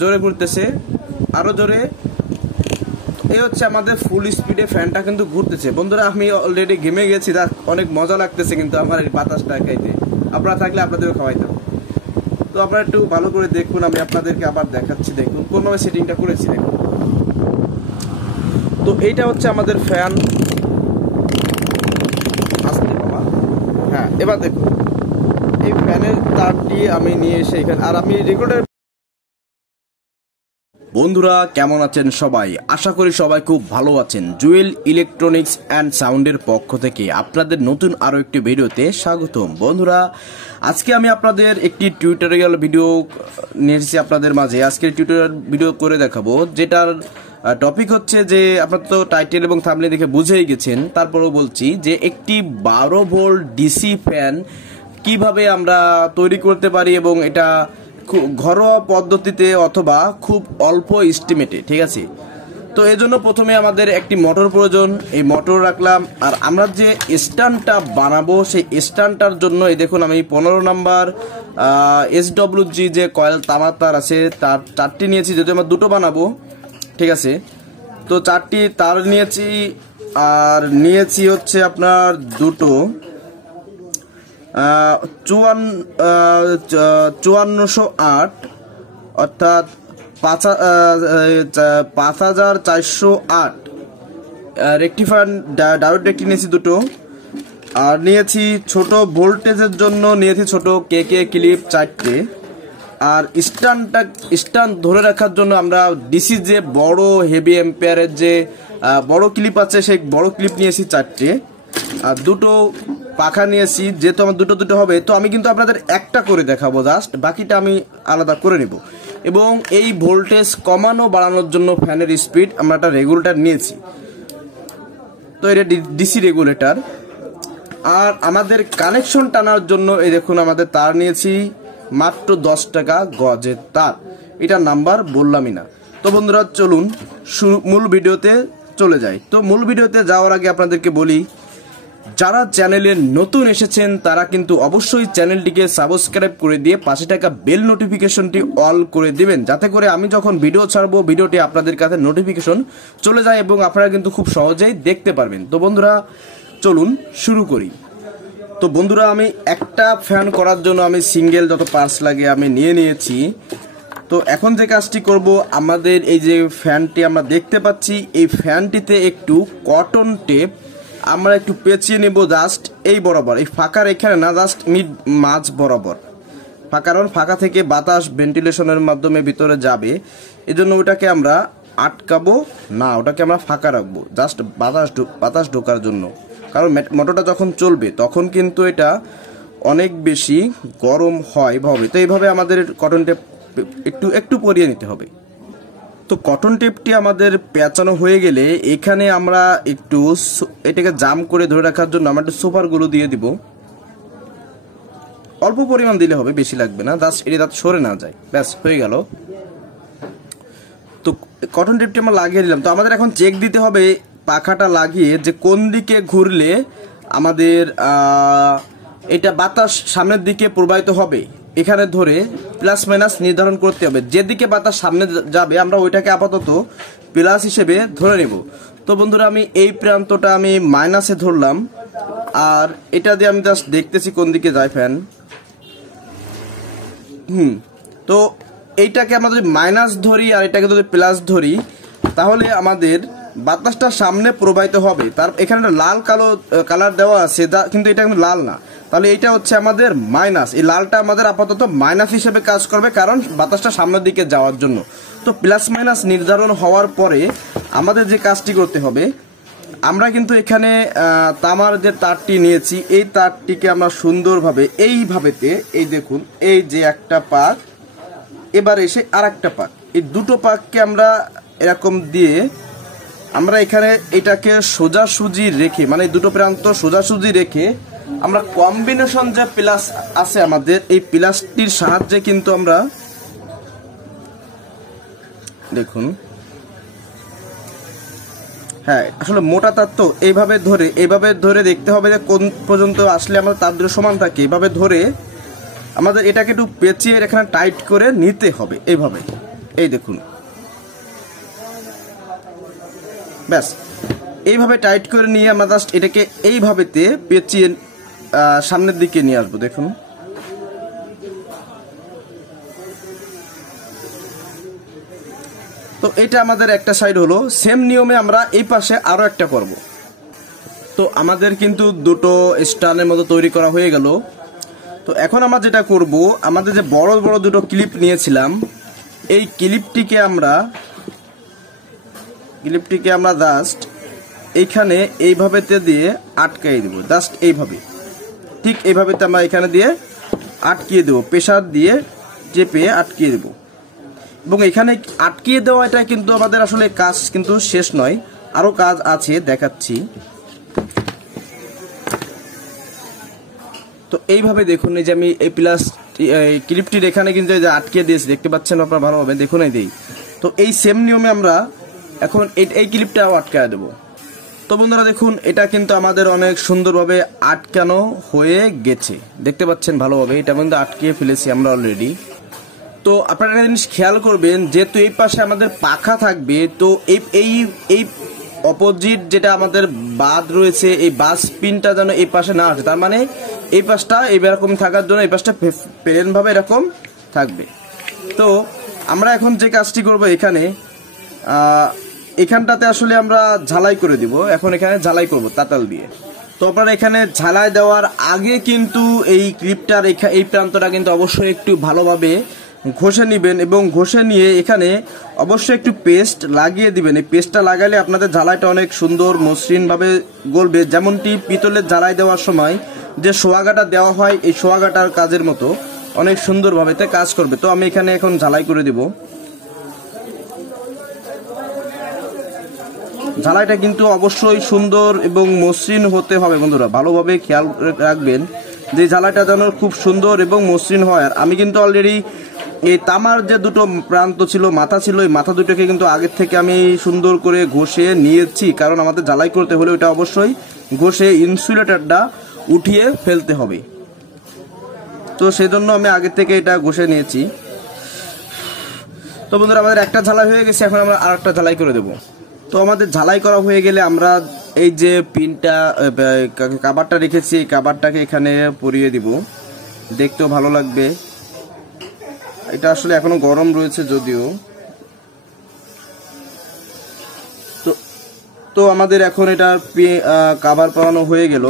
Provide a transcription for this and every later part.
জোরে ঘুরতেছে, আরো জোরে। এই হচ্ছে আমাদের ফুল স্পিডে ফ্যানটা কিন্তু ঘুরতেছে। বন্ধুরা আমি অলরেডি ঘেমে গেছি, অনেক মজা লাগতেছে কিন্তু আমার এই বাতাসটা খাইতে। আপনারা থাকলে আপনাদেরও খাওয়াইতাম। তো আপনারা একটু ভালো করে দেখুন, আমি আপনাদেরকে আবার দেখাচ্ছি। দেখুন কোনভাবে সেটিংটা করেছি দেখুন। তো এইটা হচ্ছে আমাদের ফ্যান। আসতে বাবা, হ্যাঁ এবার দেখুন এই ফ্যানের তারটি আমি নিয়ে এসে এখানে, আর আমি রেগুলেটর। বন্ধুরা কেমন আছেন সবাই? আশা করি সবাই খুব ভালো আছেন। জুয়েল ইলেকট্রনিক্স অ্যান্ড সাউন্ডের পক্ষ থেকে আপনাদের নতুন আরো একটি ভিডিওতে স্বাগতম। বন্ধুরা আজকে আমি আপনাদের একটি টিউটোরিয়াল ভিডিও নিয়ে এসেছি আপনাদের মাঝে। আজকের টিউটোরিয়াল ভিডিও করে দেখাবো, যেটার টপিক হচ্ছে যে আপনারা তো টাইটেল এবং থাম্বনেল দেখে বুঝেই গেছেন, তারপরেও বলছি যে একটি 12 ভোল্ট ডিসি ফ্যান কিভাবে আমরা তৈরি করতে পারি এবং এটা ঘরোয়া পদ্ধতিতে অথবা খুব অল্প এস্টিমেটে, ঠিক আছে। তো এই জন্য প্রথমে আমাদের একটি মোটর প্রয়োজন। এই মোটর রাখলাম, আর আমরা যে স্ট্যান্ডটা বানাবো সেই স্ট্যান্ডটার জন্য এই দেখুন আমি 15 নাম্বার SWG যে কয়েল তামার তার আছে তার 4টি নিয়েছি, যদি আমরা দুটো বানাবো, ঠিক আছে। তো 4টি তার নিয়েছি, আর নিয়েছি হচ্ছে আপনার দুটো 5408 অর্থাৎ 5408 রেকটিফায়ার ডায়োড একটি নিয়েছি দুটো, আর নিয়েছি ছোট ভোল্টেজের জন্য নিয়েছি ছোট কে ক্লিপ 4টে, আর স্ট্যান্ড ধরে রাখার জন্য আমরা ডিসি যে বড় হেভি এম্পিয়ারের যে বড় ক্লিপ আছে সেই বড় ক্লিপ নিয়েছি 4টে, আর দুটো পাখা নিয়েছি। যেহেতু আমার দুটো হবে, তো আমি কিন্তু আপনাদের একটা করে দেখাবো, জাস্ট বাকিটা আমি আলাদা করে নেব। এবং এই ভোল্টেজ কমানো বাড়ানোর জন্য ফ্যানের স্পিড আমরা একটা রেগুলেটর নিয়েছি। তো এটা ডিসি রেগুলেটর। আর আমাদের কানেকশন টানার জন্য এই দেখুন আমাদের তার নিয়েছি মাত্র 10 টাকা গজের তার। এটা নাম্বার বললামই না। তো বন্ধুরা চলুন মূল ভিডিওতে চলে যাই। তো মূল ভিডিওতে যাওয়ার আগে আপনাদেরকে বলি, যারা চ্যানেলে নতুন এসেছেন তারা কিন্তু অবশ্যই চ্যানেলটিকে সাবস্ক্রাইব করে দিয়ে পাশে থাকা বেল নোটিফিকেশনটি অল করে দিবেন, যাতে করে আমি যখন ভিডিও ছাড়বো ভিডিওটি আপনাদের কাছে নোটিফিকেশন চলে যায় এবং আপনারা কিন্তু খুব সহজেই দেখতে পারবেন। তো বন্ধুরা চলুন শুরু করি। তো বন্ধুরা আমি একটা ফ্যান করার জন্য আমি সিঙ্গেল যত পার্টস লাগে আমি নিয়ে নিয়েছি। তো এখন যে কাজটি করব, আমাদের এই যে ফ্যানটি আমরা দেখতে পাচ্ছি, এই ফ্যানটিতে একটু কটন টেপ আমরা একটু পেঁচিয়ে নেব, জাস্ট এই বরাবর, এই ফাঁকার এখানে না, জাস্ট মিড মাঝ বরাবর। কারণ ফাঁকা থেকে বাতাস ভেন্টিলেশনের মাধ্যমে ভিতরে যাবে, এজন্য ওটাকে আমরা আটকাবো না, ওটাকে আমরা ফাঁকা রাখবো, জাস্ট বাতাস ঢোকার জন্য। কারণ মোটরটা যখন চলবে তখন কিন্তু এটা অনেক বেশি গরম হয় ভাবে। তো এইভাবে আমাদের কটন টেপ একটু পরিয়ে নিতে হবে। তো কটন টেপটি আমাদের পেঁচানো হয়ে গেলে এখানে আমরা একটু এটাকে জাম করে ধরে রাখার জন্য আমরা একটু সুপার গ্লু দিয়ে দিব। অল্প পরিমাণ দিলে হবে, বেশি লাগবে না, জাস্ট এটা যাতে সরে না যায়, ব্যাস হয়ে গেল। তো কটন টেপটি আমরা লাগিয়ে দিলাম। তো আমাদের এখন চেক দিতে হবে পাখাটা লাগিয়ে যে কোন দিকে ঘুরলে আমাদের এটা বাতাস সামনের দিকে প্রবাহিত হবে। এখানে ধরে প্লাস মাইনাস নির্ধারণ করতে হবে, যেদিকে বাতাস সামনে যাবে আমরা ওইটাকে আপাতত প্লাস হিসেবে ধরে নেব। তো বন্ধুরা আমি এই প্রান্তটা আমি মাইনাসে ধরলাম, আর এটা দিয়ে আমি জাস্ট দেখতেছি কোন দিকে যায় ফ্যান। তো এইটাকে আমরা যদি মাইনাস ধরি আর এটাকে যদি প্লাস ধরি, তাহলে আমাদের বাতাসটা সামনে প্রবাহিত হবে। তার এখানে একটা লাল কালো কালার দেওয়া আছে, কিন্তু এটা কিন্তু লাল না, তাহলে এটা হচ্ছে আমাদের মাইনাস। এই লালটা আমাদের আপাতত মাইনাস হিসেবে কাজ করবে, কারণ বাতাসটা সামনের দিকে যাওয়ার জন্য। তো প্লাস মাইনাস নির্ধারণ হওয়ার পরে আমাদের যে কাজটি করতে হবে, আমরা কিন্তু এখানে তামার যে তারটি নিয়েছি, এই তারটিকে আমরা সুন্দরভাবে এইভাবেতে, এই দেখুন এই যে একটা পাক, এবার এসে আর একটা পাক, এই দুটো পাককে আমরা এরকম দিয়ে আমরা এখানে এটাকে সোজাসুজি রেখে, মানে দুটো প্রান্ত সোজাসুজি রেখে আমরা কম্বিনেশন যে প্লাস আছে আমাদের, এই প্লাসটির সাহায্যে কিন্তু আমরা দেখুন, হ্যাঁ আসলে মোটা তার তো এইভাবে ধরে দেখতে হবে যে কোন পর্যন্ত আসলে আমাদের তার দুটো সমান থাকে। এইভাবে ধরে আমাদের এটাকে একটু পেঁচিয়ে এখানে টাইট করে নিতে হবে এইভাবে। এই দেখুন, ব্যাস এইভাবে টাইট করে নিয়ে আমরা জাস্ট এটাকে এইভাবেতে পেঁচিয়ে সামনের দিকে নিয়ে আসবো। দেখুন, তো এটা আমাদের একটা সাইড হলো। সেম নিয়মে আমরা এই পাশে আরো একটা করব। তো আমাদের কিন্তু দুটো স্ট্যান্ডের মতো তৈরি করা হয়ে গেল। তো এখন আমরা যেটা করব, আমাদের যে বড় বড় দুটো ক্লিপ নিয়েছিলাম, এই ক্লিপটিকে আমরা জাস্ট এইখানে এইভাবেতে দিয়ে আটকাই দেবো। জাস্ট এইভাবে, ঠিক এইভাবেতে আমরা এখানে দিয়ে আটকিয়ে দেবো, প্রেসার দিয়ে চেপে আটকিয়ে দেবো। এবং এখানে আটকিয়ে দেওয়াটা কিন্তু আমাদের আসলে কাজ কিন্তু শেষ নয়, আরো কাজ আছে, দেখাচ্ছি। তো এইভাবে দেখুন, এই যে আমি এই ক্লিপটির এখানে কিন্তু আটকিয়ে দিয়েছি, দেখতে পাচ্ছেন আপনারা ভালোভাবে, দেখুন এই দিই। তো এই সেম নিয়মে আমরা এখন এই ক্লিপটাও আটকায় দেবো। তো বন্ধুরা দেখুন, এটা কিন্তু আমাদের অনেক সুন্দরভাবে আটকানো হয়ে গেছে, দেখতে পাচ্ছেন ভালোভাবে, এটা কিন্তু আটকিয়ে ফেলেছি আমরা অলরেডি। তো আপনারা একটা জিনিস খেয়াল করবেন, যেহেতু এই পাশে আমাদের পাখা থাকবে, তো এই অপোজিট যেটা আমাদের বাদ রয়েছে, এই বাস পিনটা যেন এই পাশে না আসে। তার মানে এই পাশটা এইরকম থাকার জন্য এই পাশটা প্লেন ভাবে এরকম থাকবে। তো আমরা এখন যে কাজটি করব, এখানটাতে আসলে আমরা ঝালাই করে দিব। এখন এখানে ঝালাই করব তাতাল দিয়ে। তো আপনারা এখানে ঝালাই দেওয়ার আগে কিন্তু এই ক্লিপটার এই প্রান্তটা কিন্তু অবশ্যই একটু ভালোভাবে ঘষে নেবেন, এবং ঘষে নিয়ে এখানে অবশ্যই একটু পেস্ট লাগিয়ে দিবেন। এই পেস্টটা লাগালে আপনাদের ঝালাইটা অনেক সুন্দর মসৃণভাবে গলবে, যেমনটি পিতলের ঝালাই দেওয়ার সময় যে সোয়াগাটা দেওয়া হয়, এই সোয়াগাটার কাজের মতো অনেক সুন্দরভাবে কাজ করবে। তো আমি এখানে এখন ঝালাই করে দিব। ঝালাইটা কিন্তু অবশ্যই সুন্দর এবং মসৃণ হতে হবে বন্ধুরা, ভালোভাবে খেয়াল রাখবেন যে ঝালাইটা যেন খুব সুন্দর এবং মসৃণ হয়। আর আমি কিন্তু অলরেডি এই তামার যে দুটো প্রান্ত ছিল, মাথা ছিল, এই মাথা দুটোকে কিন্তু আগের থেকে আমি সুন্দর করে ঘষে নিয়েছি, কারণ আমাদের ঝালাই করতে হলে ওটা অবশ্যই ঘষে ইনসুলেটরটা উঠিয়ে ফেলতে হবে। তো সেজন্য আমি আগের থেকে এটা ঘষে নিয়েছি। তো বন্ধুরা, আমাদের একটা ঝালাই হয়ে গেছে, এখন আমরা আর একটা ঝালাই করে দেবো। তো আমাদের ঝালাই করা হয়ে গেলে আমরা এই যে পিনটা কাভারটা রেখেছি, এই কাভারটাকে এখানে পরিয়ে দিব, দেখতেও ভালো লাগবে। এটা আসলে এখনো গরম রয়েছে যদিও। তো আমাদের এখন এটা কাভার পরানো হয়ে গেল।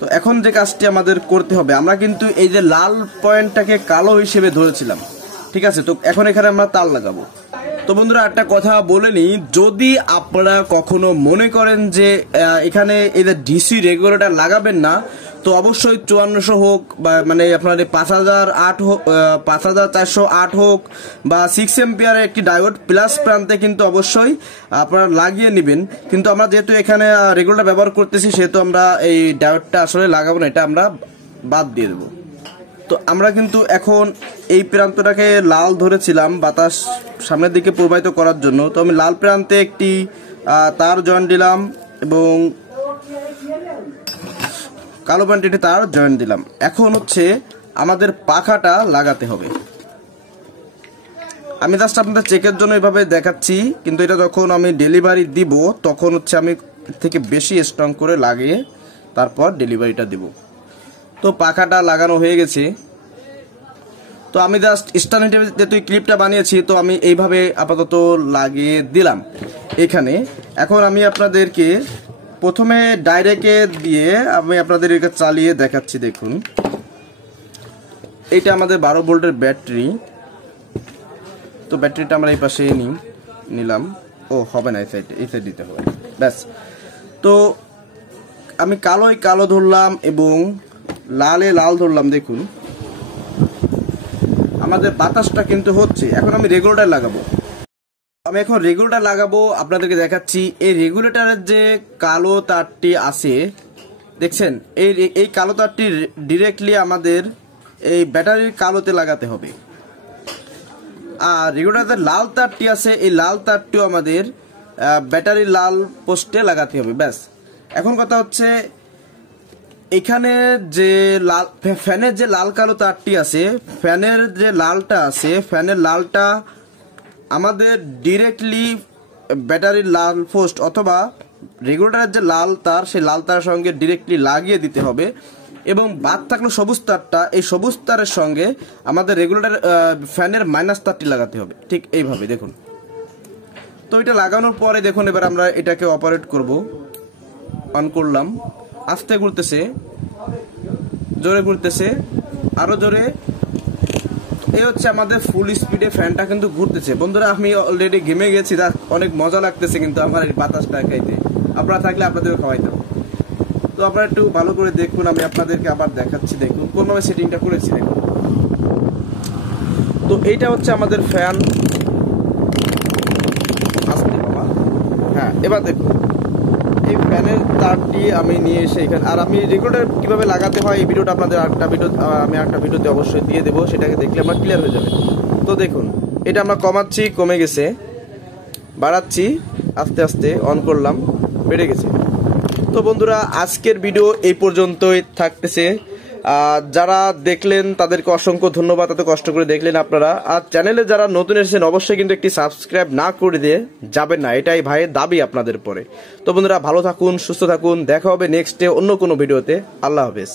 তো এখন যে কাজটি আমাদের করতে হবে, আমরা কিন্তু এই যে লাল পয়েন্টটাকে কালো হিসেবে ধরেছিলাম, ঠিক আছে। তো এখন এখানে আমরা তার লাগাবো। তো বন্ধুরা, একটা কথা বলে নিই, যদি আপনারা কখনো মনে করেন যে এখানে এই যে ডিসি রেগুলেটর লাগাবেন না, তো অবশ্যই 5400 হোক বা মানে আপনার 5008 হোক, 5408 হোক বা 6 এম্পিয়ারের একটি ডায়োড প্লাস প্রান্তে কিন্তু অবশ্যই আপনারা লাগিয়ে নেবেন। কিন্তু আমরা যেহেতু এখানে রেগুলেটর ব্যবহার করতেছি, সেহেতু আমরা এই ডায়োডটা আসলে লাগাবো না, এটা আমরা বাদ দিয়ে দেবো। তো আমরা কিন্তু এখন এই প্রান্তটাকে লাল ধরেছিলাম বাতাস সামনের দিকে প্রবাহিত করার জন্য। তো আমি লাল প্রান্তে একটি তার জয়েন্ট দিলাম এবং কালো প্রান্তে একটি তার জয়েন্ট দিলাম। এখন হচ্ছে আমাদের পাখাটা লাগাতে হবে। আমি জাস্ট আপনাদের চেকের জন্য এভাবে দেখাচ্ছি, কিন্তু এটা যখন আমি ডেলিভারি দিব তখন হচ্ছে আমি থেকে বেশি স্ট্রং করে লাগিয়ে তারপর ডেলিভারিটা দিব। তো পাখাটা লাগানো হয়ে গেছে। তো আমি জাস্ট স্ট্যান্ড যেহেতু ক্লিপটা বানিয়েছি, তো আমি এইভাবে আপাতত লাগিয়ে দিলাম এখানে। এখন আমি আপনাদেরকে প্রথমে ডাইরেক্টে দিয়ে আমি আপনাদেরকে চালিয়ে দেখাচ্ছি। দেখুন, এইটা আমাদের 12 ভোল্টের ব্যাটারি। তো ব্যাটারিটা আমরা এই পাশে নিলাম। ও হবে না, এই সাইড দিতে হবে, ব্যাস। তো আমি কালো ধরলাম এবং লালে লাল ধরলাম। দেখুন, আমাদের বাতাসটা কিন্তু হচ্ছে। এখন আমি রেগুলেটর লাগাবো। আপনাদেরকে দেখাচ্ছি। এই রেগুলেটরের যে কালো তারটি আছে, দেখছেন, এই কালো তারটি ডিরেক্টলি আমাদের এই ব্যাটারির কালোতে লাগাতে হবে। আর রেগুলেটরের লাল তারটি আছে, এই লাল তারটিও আমাদের ব্যাটারির লাল পোস্টে লাগাতে হবে, ব্যাস। এখন কথা হচ্ছে এখানে যে লাল ফ্যানের যে লাল কালো তারটি আছে, ফ্যানের যে লালটা আছে, ফ্যানের লালটা আমাদের ডিরেক্টলি ব্যাটারির লাল পোস্ট অথবা রেগুলেটরের যে লাল তার, সেই লাল তারের সঙ্গে ডিরেক্টলি লাগিয়ে দিতে হবে। এবং বাদ থাকলো সবুজ তারটা, এই সবুজ তারের সঙ্গে আমাদের রেগুলেটর ফ্যানের মাইনাস তারটি লাগাতে হবে, ঠিক এইভাবে দেখুন। তো এটা লাগানোর পরে দেখুন এবার আমরা এটাকে অপারেট করব। অন করলাম, আস্তে ঘুরতেছে, জোরে ঘুরতেছে, আরো জোরে। এই হচ্ছে আমাদের ফুল স্পিডে ফ্যানটা কিন্তু ঘুরতেছে। বন্ধুরা আমি অলরেডি ঘেমে গেছি, অনেক মজা লাগতেছে কিন্তু আমার এই বাতাসটা খাইতে। আপনারা থাকলে আপনাদেরও খাওয়াইতাম। তো আপনারা একটু ভালো করে দেখুন, আমি আপনাদেরকে আবার দেখাচ্ছি। দেখুন কোনভাবে সেটিংটা করেছি দেখুন। তো এইটা হচ্ছে আমাদের ফ্যান। আস্তে বাবা, হ্যাঁ এবার দেখুন এই ফ্যানের তারটি আমি নিয়ে এসে এখানে, আর আমি রেগুলেটর কিভাবে লাগাতে হয় এই ভিডিওটা আপনাদের আমি একটা ভিডিওতে অবশ্যই দিয়ে দেবো, সেটাকে দেখলে আমার ক্লিয়ার হয়ে যাবে। তো দেখুন এটা আমরা কমাচ্ছি, কমে গেছে, বাড়াচ্ছি আস্তে আস্তে, অন করলাম, বেড়ে গেছে। তো বন্ধুরা আজকের ভিডিও এই পর্যন্তই থাকতেছে। যারা দেখলেন তাদেরকে অসংখ্য ধন্যবাদ, এত কষ্ট করে দেখলেন আপনারা। আর চ্যানেলে যারা নতুন এসেছেন অবশ্যই কিন্তু একটি সাবস্ক্রাইব না করে দিয়ে যাবেন না, এটাই ভাইয়ের দাবি আপনাদের পরে। তো বন্ধুরা ভালো থাকুন, সুস্থ থাকুন, দেখা হবে নেক্সটে অন্য কোনো ভিডিওতে। আল্লাহ হাফেজ।